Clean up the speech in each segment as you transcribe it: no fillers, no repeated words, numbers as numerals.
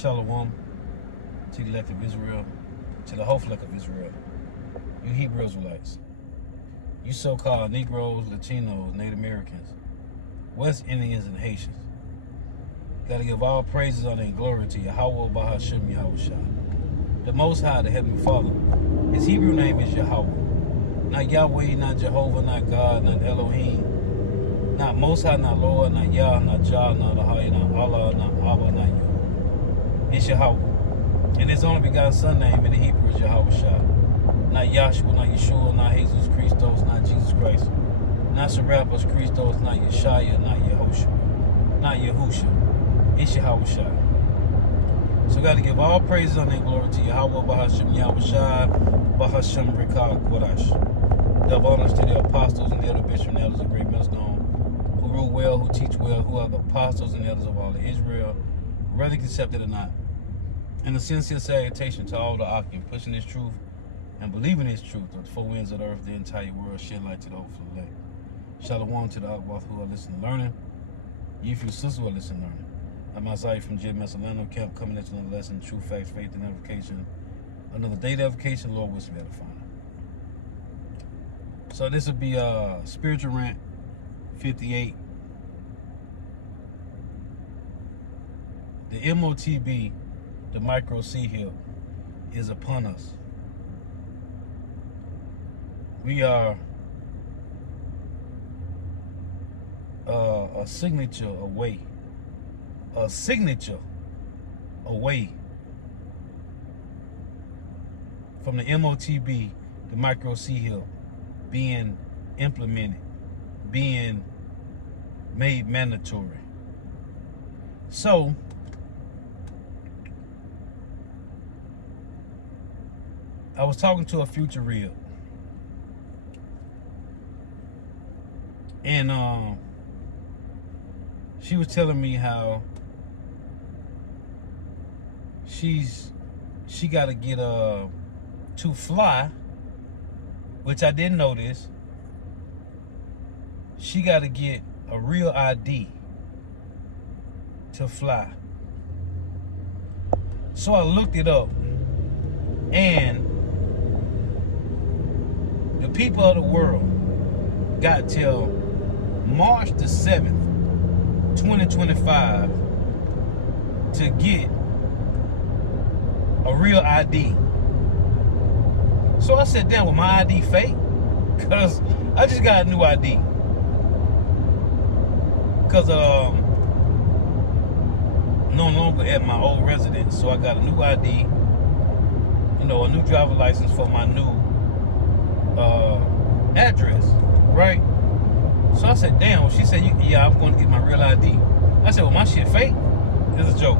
Shalom to the elect of Israel, to the whole flock of Israel, you Hebrew Israelites, you so-called Negroes, Latinos, Native Americans, West Indians, and Haitians. Gotta give all praises, honor, and glory to Yahweh, Bahashem, Yahushua, the Most High, the Heavenly Father. His Hebrew name is Yahweh. Not Yahweh, not Jehovah, not God, not Elohim, not Most High, not Lord, not Yah, not Jah, not Ahai, not Allah, not Abba, not Yah. It's Yahweh. And his only begotten son name in the Hebrew is Yahushua. Not Yahshua, not Yeshua, not Jesus Christos, not Jesus Christ. Not Serapis Christos, not Yeshaya, not Yehoshua, not Yahusha. It's Yahushua. So we got to give all praise, honor, and glory to Yahweh, Bahashem, Yahushua, Bahashem, Rikah, Kodash. Dove honors to the apostles and the other bishops and elders of great millstone, who rule well, who teach well, who are the apostles and elders of all of Israel, whether accepted or not. And a sincere salutation to all the Akim, pushing this truth and believing this truth of the four winds of the earth, the entire world, shed light to the overflow elect. Shalom to the Akwath who are listening and learning. You few sisters who are listening and learning. I'm Isaiah from GMS Orlando Camp, coming into another lesson, true facts, faith, and edification. Another day of edification, Lord wisdom edifying. So this will be Spiritual Rant 58. The MOTB, the micro sea hill, is upon us. We are a signature away from the MOTB, the micro sea hill, being implemented, being made mandatory. So I was talking to a future rib, and she was telling me how she got to get to fly, which I didn't know this. She got to get a real ID to fly. So I looked it up, and the people of the world got till March the 7th, 2025 to get a real ID. So I sat down with my ID fake, because I just got a new ID. Because no longer at my old residence, so I got a new ID, you know, a new driver license for my new address, right? So I said, damn. She said, yeah, I'm going to get my real ID. I said, well, my shit fake? It's a joke.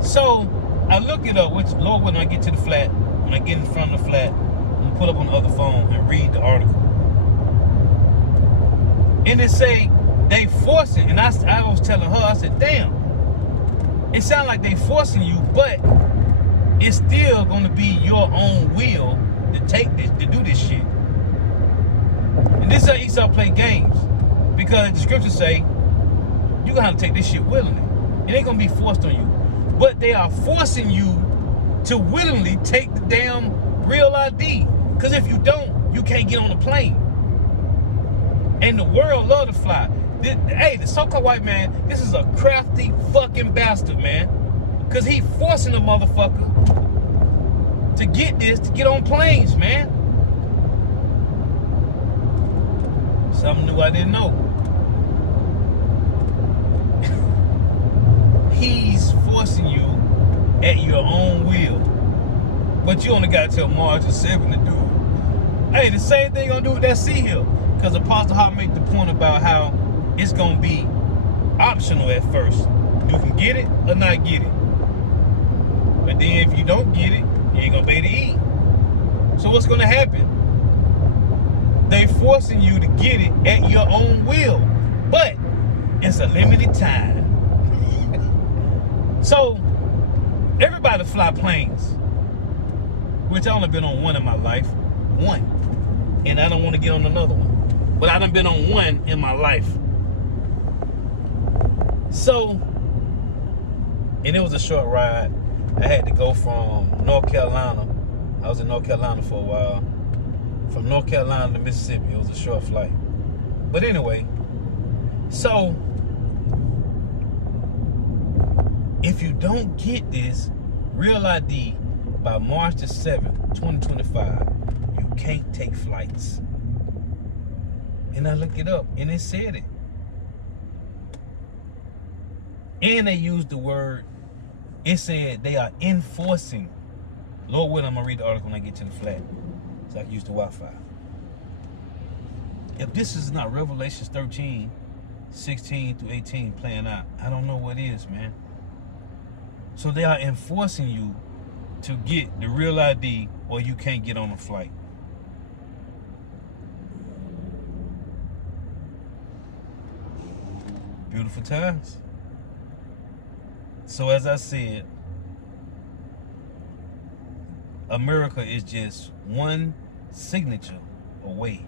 So I looked it up, which, Lord, when I get to the flat, when I get in front of the flat, I'm going to pull up on the other phone and read the article. And it say they forcing, and I was telling her, I said, damn, it sounds like they forcing you, but it's still going to be your own will to take this, to do this shit. And this is how Esau play games, because the scriptures say you gonna have to take this shit willingly. It ain't gonna be forced on you, but they are forcing you to willingly take the damn real ID. Because if you don't, you can't get on the plane. And the world love to fly. Hey, the so-called white man, this is a crafty fucking bastard, man. Because he forcing the motherfucker to get this, to get on planes, man. Something new I didn't know. He's forcing you at your own will. But you only got till March the 7th to do it. Hey, the same thing gonna do with that sea hill. Because Apostle Hart made the point about how it's gonna be optional at first. You can get it or not get it. But then if you don't get it, you ain't gonna be able to eat. So what's gonna happen? They forcing you to get it at your own will, but it's a limited time. So everybody fly planes, which I only been on one in my life, one, and I don't want to get on another one. But I done been on one in my life. So And it was a short ride. I had to go from North Carolina. I was in North Carolina for a while. From North Carolina to Mississippi. It was a short flight. But anyway, so if you don't get this Real ID by March the 7th, 2025, you can't take flights. And I looked it up, and it said it. And they used the word, it said they are enforcing. Lord willing, I'm going to read the article when I get to the flat, so I can use the Wi-Fi. If this is not Revelations 13, 16 through 18 playing out, I don't know what is, man. So they are enforcing you to get the Real ID or you can't get on a flight. Beautiful times. So as I said, America is just one signature away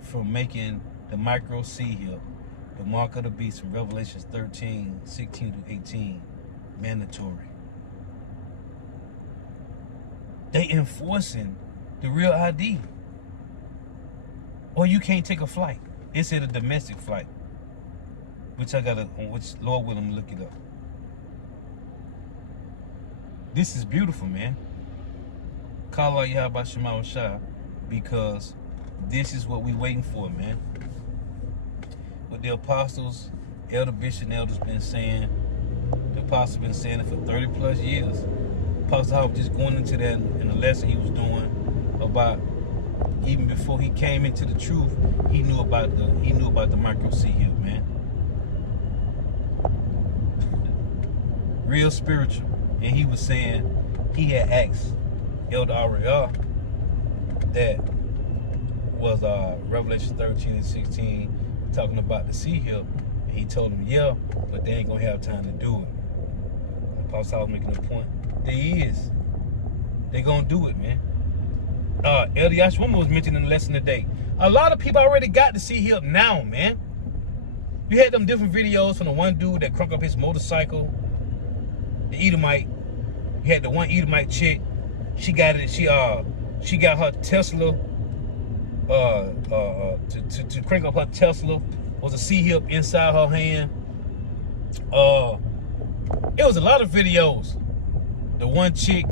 from making the micro C-hip, the mark of the beast from Revelations 13, 16 to 18, mandatory. They enforcing the Real ID. Or you can't take a flight. It's at a domestic flight. Which Lord willing, look it up. This is beautiful, man. Call out Yahweh Shema Shah, because this is what we waiting for, man. What the apostles, elder bishop and elders been saying, the apostle been saying it for 30 plus years. Apostle Howard just going into that in the lesson he was doing about, even before he came into the truth, he knew about the micro C-hip, man. Real spiritual. And he was saying, he had asked Elder Ariel that was Revelation 13 and 16 talking about the C-hip, and he told him, yeah, but they ain't gonna have time to do it. The apostle was making a point. They gonna do it, man. Elder Yashwama was mentioned in the lesson today. A lot of people already got the C-hip now, man. You had them different videos from the one dude that crunk up his motorcycle, the Edomite. You had the one Edomite chick. She got it. She got her Tesla. To crank up her Tesla was a C-hip inside her hand. It was a lot of videos. The one chick,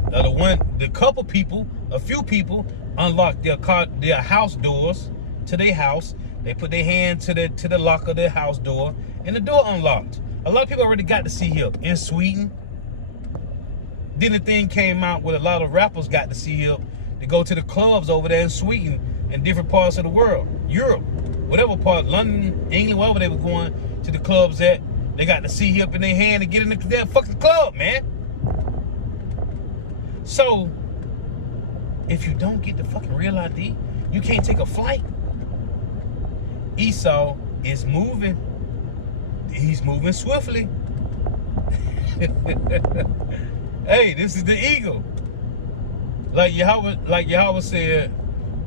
a few people unlocked their house doors to their house. They put their hand to the lock of their house door, and the door unlocked. A lot of people already got the C-hip in Sweden. Then the thing came out where a lot of rappers got the C-hip to go to the clubs over there in Sweden and different parts of the world, Europe, whatever part, London, England, wherever they were going to the clubs at, they got the C-hip in their hand to get in the damn fucking club, man. So, if you don't get the fucking Real ID, you can't take a flight. Esau is moving. He's moving swiftly. Hey, this is the eagle. Like Yahweh said,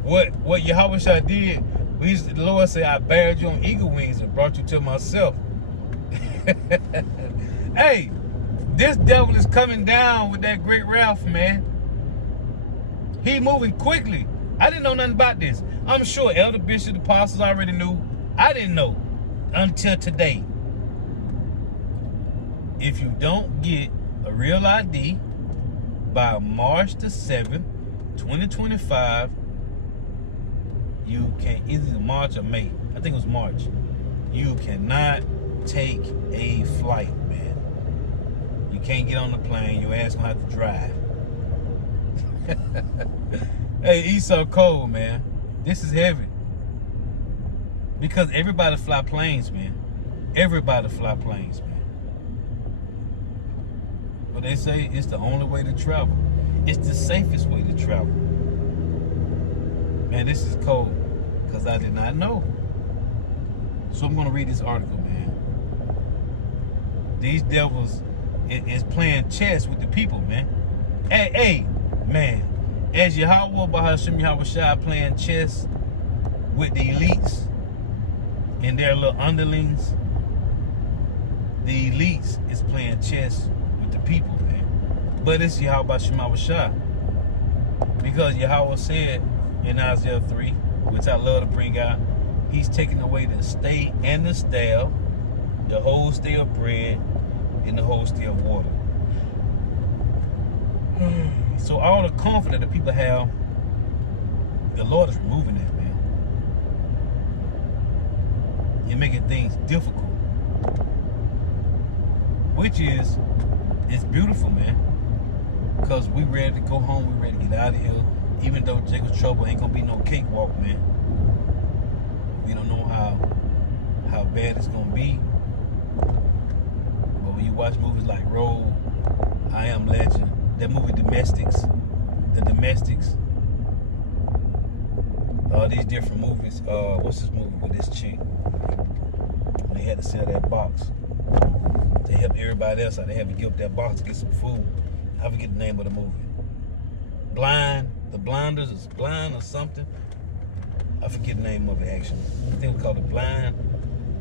what Yahweh Shah did, the Lord said, I buried you on eagle wings and brought you to myself. Hey, this devil is coming down with that great wrath, man. He moving quickly. I didn't know nothing about this. I'm sure elder bishop, apostles already knew. I didn't know until today. If you don't get a Real ID by March the 7th, 2025, you can't, either March or May, I think it was March, you cannot take a flight, man. You can't get on the plane, your ass gonna have to drive. Hey, Esau cold, man. This is heavy. Because everybody fly planes, man. Everybody fly planes, man. But they say it's the only way to travel. It's the safest way to travel. Man, this is cold. Because I did not know. So I'm going to read this article, man. These devils is playing chess with the people, man. Hey, man. As Yahweh Bahashim Yahweh Shai playing chess with the elites and their little underlings, the elites is playing chess with the people, man. But it's Yahweh Shema Shah. Because Yahweh said in Isaiah 3, which I love to bring out, he's taking away the stay and the stale, the whole stay of bread, and the whole stay of water. So all the comfort that the people have, the Lord is removing that, man. You're making things difficult. Which is, it's beautiful, man. Because we ready to go home, we ready to get out of here. Even though Jacob's trouble ain't gonna be no cakewalk, man. We don't know how bad it's gonna be. But when you watch movies like Road, I Am Legend, that movie Domestics, The Domestics, all these different movies. What's this movie with this chick? When they had to sell that box. They helped everybody else out. They had to give up that box to get some food. I forget the name of the movie. Blind, The Blinders is Blind or something. I forget the name of it actually. I think we called it Blind,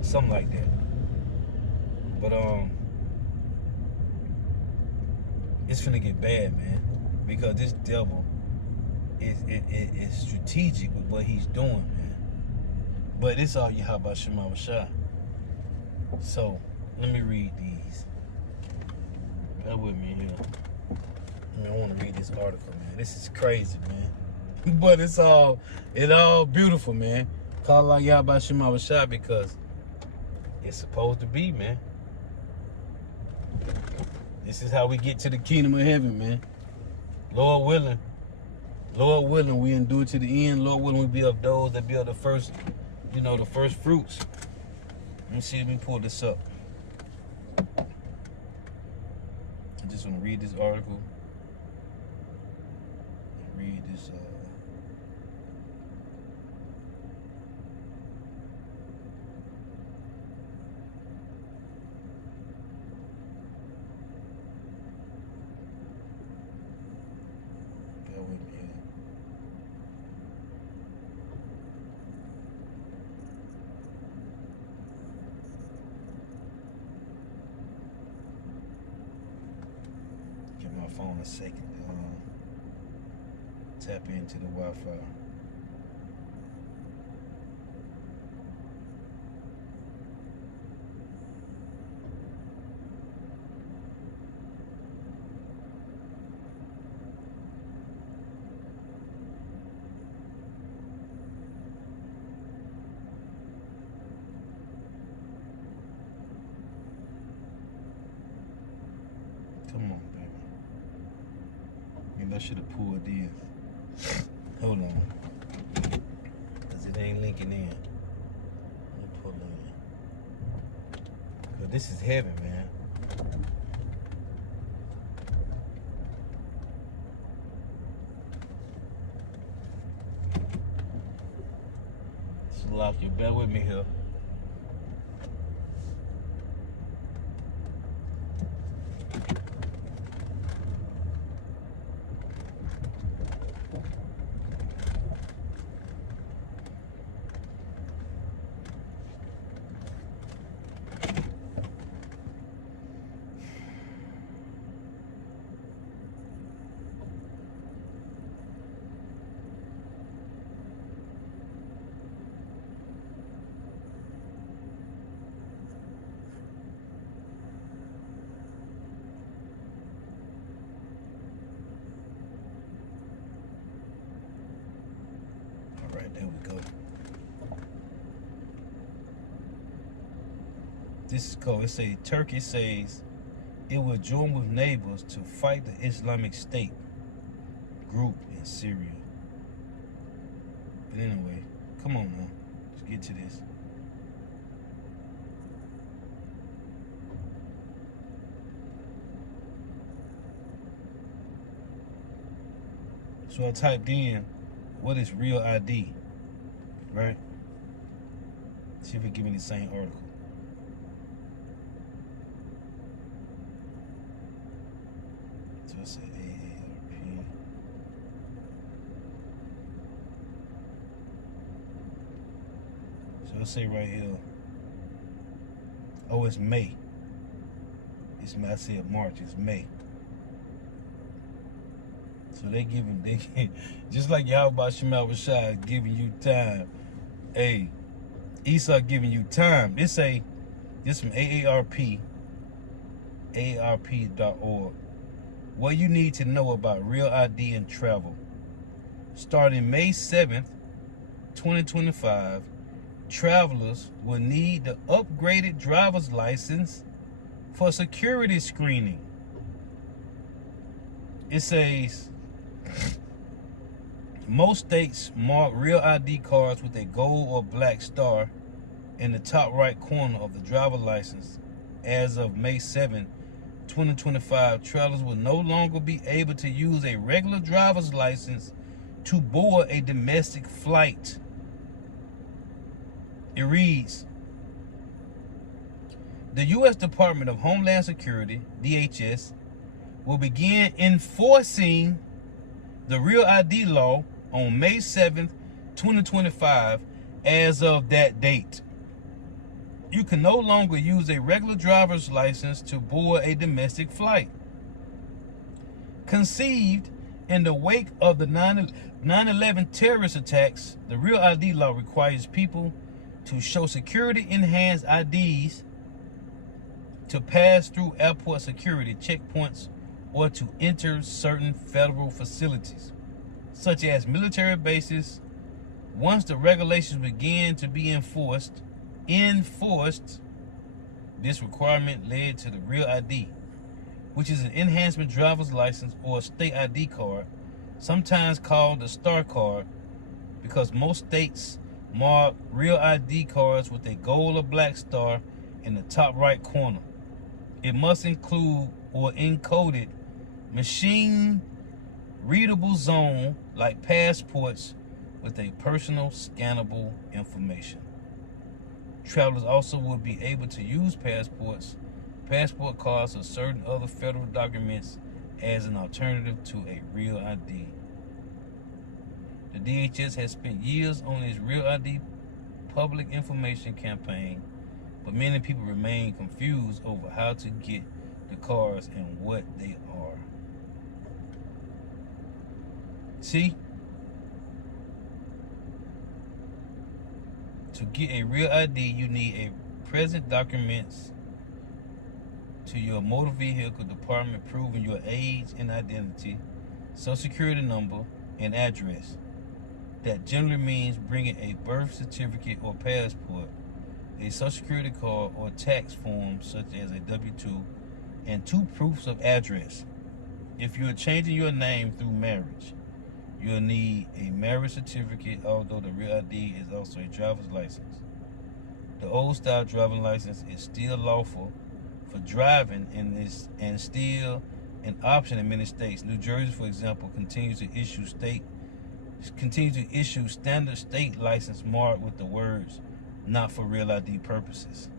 something like that. But it's finna get bad, man, because this devil is strategic with what he's doing, man. But it's all Yahweh Shema Shah. So let me read these. Bear with me here. I want to read this article, man. This is crazy, man. But it's all beautiful, man. Call out Yahweh Shema Shah because it's supposed to be, man. This is how we get to the kingdom of heaven, man. Lord willing, we endure to the end. Lord willing, we be of those that be of the first, the first fruits. Let me pull this up. I just want to read this article. Read this. Bear with me here. Give my phone a second. Tap into the Wi-Fi. Come on, baby. Maybe I should have pulled this. Hold on. Because it ain't linking in. Let me pull in. Because this is heavy, man. So lock you. Bear with me here. All right, there we go. This is cool. It says Turkey says it will join with neighbors to fight the Islamic State group in Syria. But anyway, come on now. Let's get to this. So I typed in, what is real ID? Right? See if it give me the same article. So I say AARP. So I say right here, oh, it's May. I said March, it's May. So they just like Yahweh Shemal Rashad is giving you time. Hey, Esau giving you time. This from AARP.org. What you need to know about Real ID and travel. Starting May 7th, 2025, travelers will need the upgraded driver's license for security screening. It says, most states mark Real ID cards with a gold or black star in the top right corner of the driver's license. As of May 7, 2025, travelers will no longer be able to use a regular driver's license to board a domestic flight. It reads, the U.S. Department of Homeland Security, DHS, will begin enforcing the Real ID law on May 7th, 2025 as of that date. You can no longer use a regular driver's license to board a domestic flight. Conceived in the wake of the 9/11 terrorist attacks, the Real ID law requires people to show security-enhanced IDs to pass through airport security checkpoints or to enter certain federal facilities, such as military bases. Once the regulations begin to be enforced, this requirement led to the Real ID, which is an enhancement driver's license or a state ID card, sometimes called the Star Card, because most states mark Real ID cards with a gold or black star in the top right corner. It must include or encoded machine readable zone like passports with a personal scannable information. Travelers also will be able to use passports, passport cards, or certain other federal documents as an alternative to a Real ID. The DHS has spent years on its Real ID public information campaign, but many people remain confused over how to get the cards and what they are. See? To get a Real ID, you need a present documents to your motor vehicle department proving your age and identity, social security number, and address. That generally means bringing a birth certificate or passport, a social security card or tax form such as a W-2, and 2 proofs of address. If you're changing your name through marriage, you'll need a marriage certificate, although the Real ID is also a driver's license. The old style driving license is still lawful for driving and still an option in many states. New Jersey, for example, continues to issue standard state license marked with the words "not for Real ID purposes."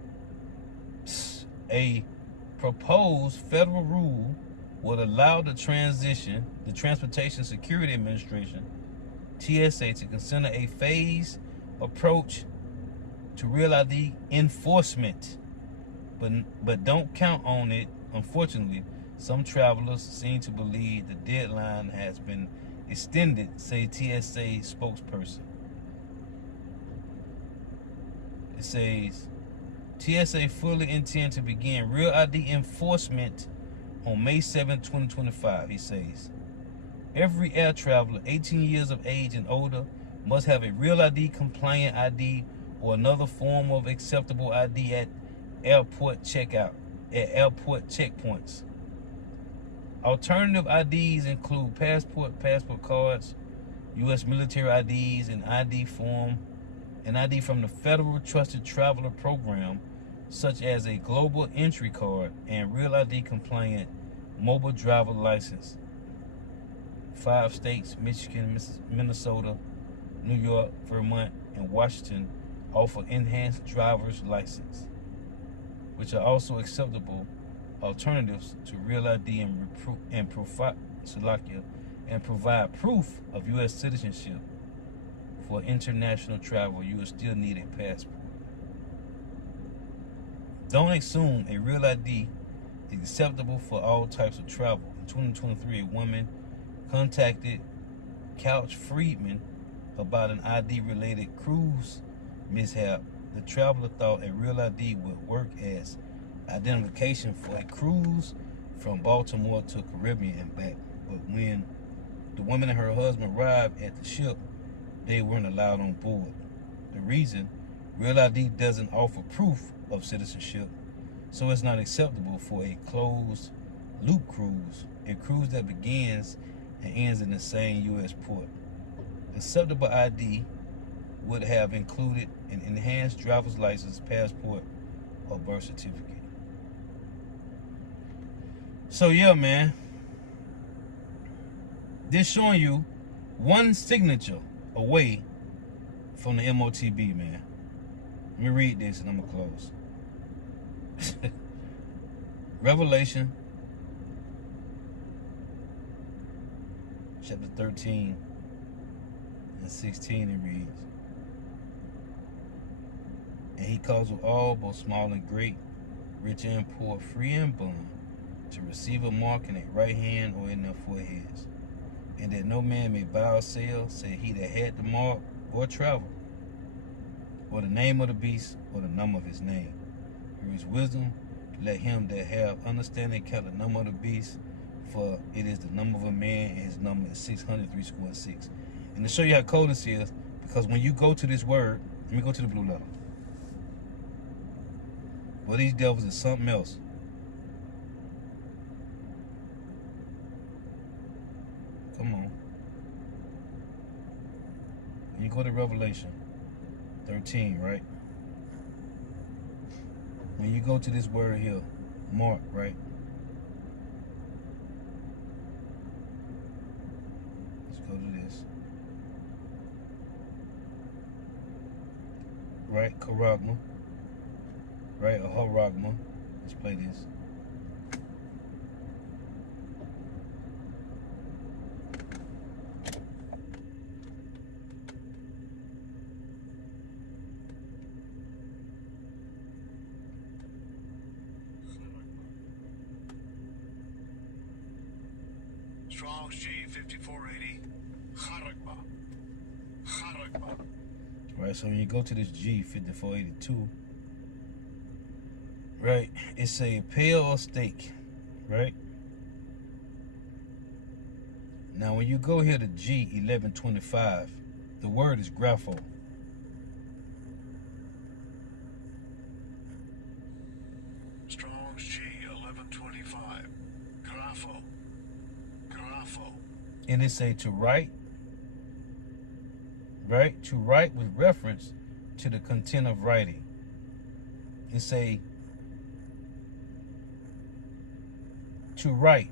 A proposed federal rule would allow the Transportation Security Administration, TSA, to consider a phased approach to Real ID enforcement, but don't count on it. Unfortunately, some travelers seem to believe the deadline has been extended, say TSA spokesperson. It says, TSA fully intend to begin Real ID enforcement on May 7, 2025, he says. Every air traveler 18 years of age and older must have a Real ID compliant ID or another form of acceptable ID at airport checkpoints. Alternative IDs include passport cards, U.S. military IDs, and ID from the Federal Trusted Traveler Program, such as a global entry card and Real ID compliant mobile driver license. 5 states, Michigan, Minnesota, New York, Vermont, and Washington, offer enhanced driver's license, which are also acceptable alternatives to Real ID and provide proof of U.S. citizenship. For international travel, you will still need a passport. Don't assume a Real ID acceptable for all types of travel. In 2023, a woman contacted Couch Freedman about an ID-related cruise mishap. The traveler thought a real ID would work as identification for a cruise from Baltimore to Caribbean and back. But when the woman and her husband arrived at the ship, they weren't allowed on board. The reason, real ID doesn't offer proof of citizenship, so it's not acceptable for a closed loop cruise, a cruise that begins and ends in the same U.S. port. Acceptable ID would have included an enhanced driver's license, passport, or birth certificate. So yeah, man, this showing you one signature away from the MOTB, man. Let me read this and I'm gonna close. Revelation chapter 13 and 16, it reads, and he caused all, both small and great, rich and poor, free and bond, to receive a mark in their right hand or in their foreheads, and that no man may buy or sell, save he that had the mark, or travel, or the name of the beast, or the number of his name. Here is wisdom. Let him that have understanding count the number of the beast, for it is the number of a man, and his number is 666. And to show you how cold this is, because when you go to this word, let me go to the blue letter. Well, these devils is something else. Come on. When you go to Revelation 13, right? When you go to this word here, mark, right? Let's go to this. Right, Karagma. Right, a Haragma. Let's play this. Strong's G 5480. Haragma. Haragma. Right, so when you go to this G 5482, right, it's a pale or steak, right? Now when you go here to G 1125, the word is grapho. Strong's G 1125. Grapho. Grapho. And it's a to write, right? To write with reference to the content of writing. It's a to write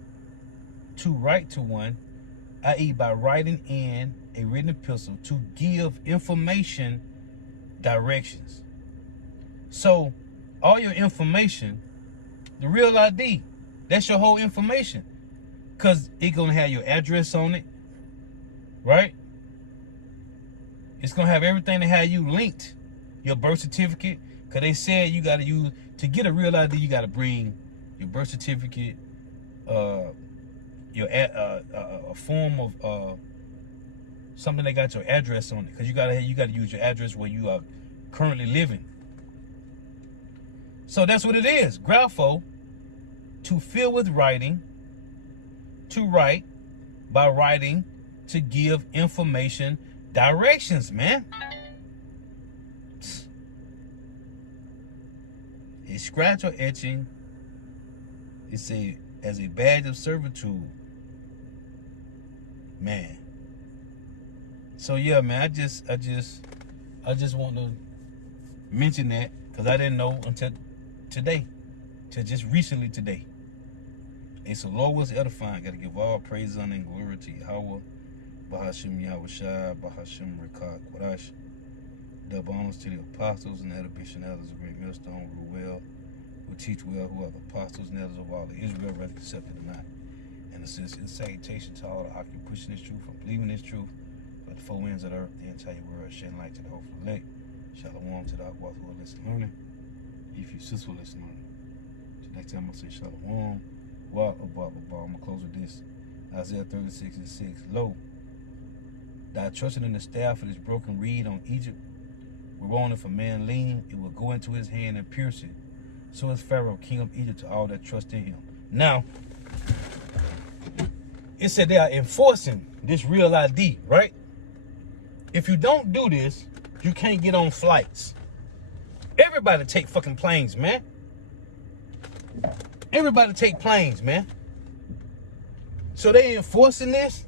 to one, i.e. by writing in a written epistle to give information, directions. So all your information, the real ID, that's your whole information. Because it's going to have your address on it, right? It's going to have everything that have you linked, your birth certificate. Because they said you got to use, to get a real ID, you got to bring your birth certificate, a form of something that got your address on it. Because you got to use your address where you are currently living. So that's what it is. Grapho, to fill with writing, to write, by writing, to give information, directions, man. A scratch or etching is as a badge of servitude, man. So yeah, man, I just want to mention that because I didn't know until today, till just recently today. And so Lord was edifying. Got to give all praise, honor, and glory to Yahweh, Bahashim Yahweh Shai, Bahashim Rekah Kodash. Double honors to the apostles and elder bishop and elders of Great Millstone, rule well, who teach well, who are the apostles and elders of all of Israel, whether accepted or not. And it says, in salutation to all the occupants pushing this truth, and believing this truth, for the four winds of the earth, the entire world, shedding light to the hopeful elect. Shalom to the Akwath who are listening learning. If you sis will listen learning. Next time I'm gonna say Shalom. Wa above. I'm gonna close with this. Isaiah 36:6. Lo, thou trusted in the staff of this broken reed on Egypt. We're rolling for man lean, it will go into his hand and pierce it. So is Pharaoh, king of Egypt, to all that trust in him. Now, it said they are enforcing this real ID, right? If you don't do this, you can't get on flights. Everybody take fucking planes, man. Everybody take planes, man. So they enforcing this.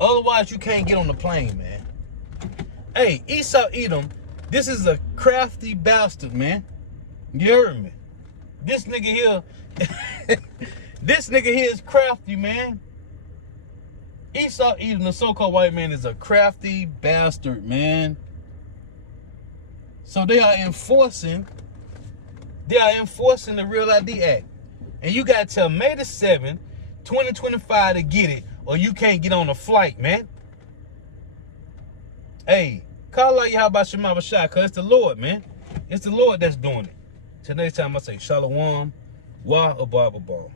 Otherwise, you can't get on the plane, man. Hey, Esau Edom, this is a crafty bastard, man. You heard me? This nigga here, this nigga here is crafty, man. Esau Edom, the so-called white man, is a crafty bastard, man. So they are enforcing the Real ID Act. And you got till May the 7th, 2025 to get it, or you can't get on a flight, man. Hey, call out Yahweh Shema Bashai, because it's the Lord, man. It's the Lord that's doing it. Till next time, I say Shalom, Wa Abba.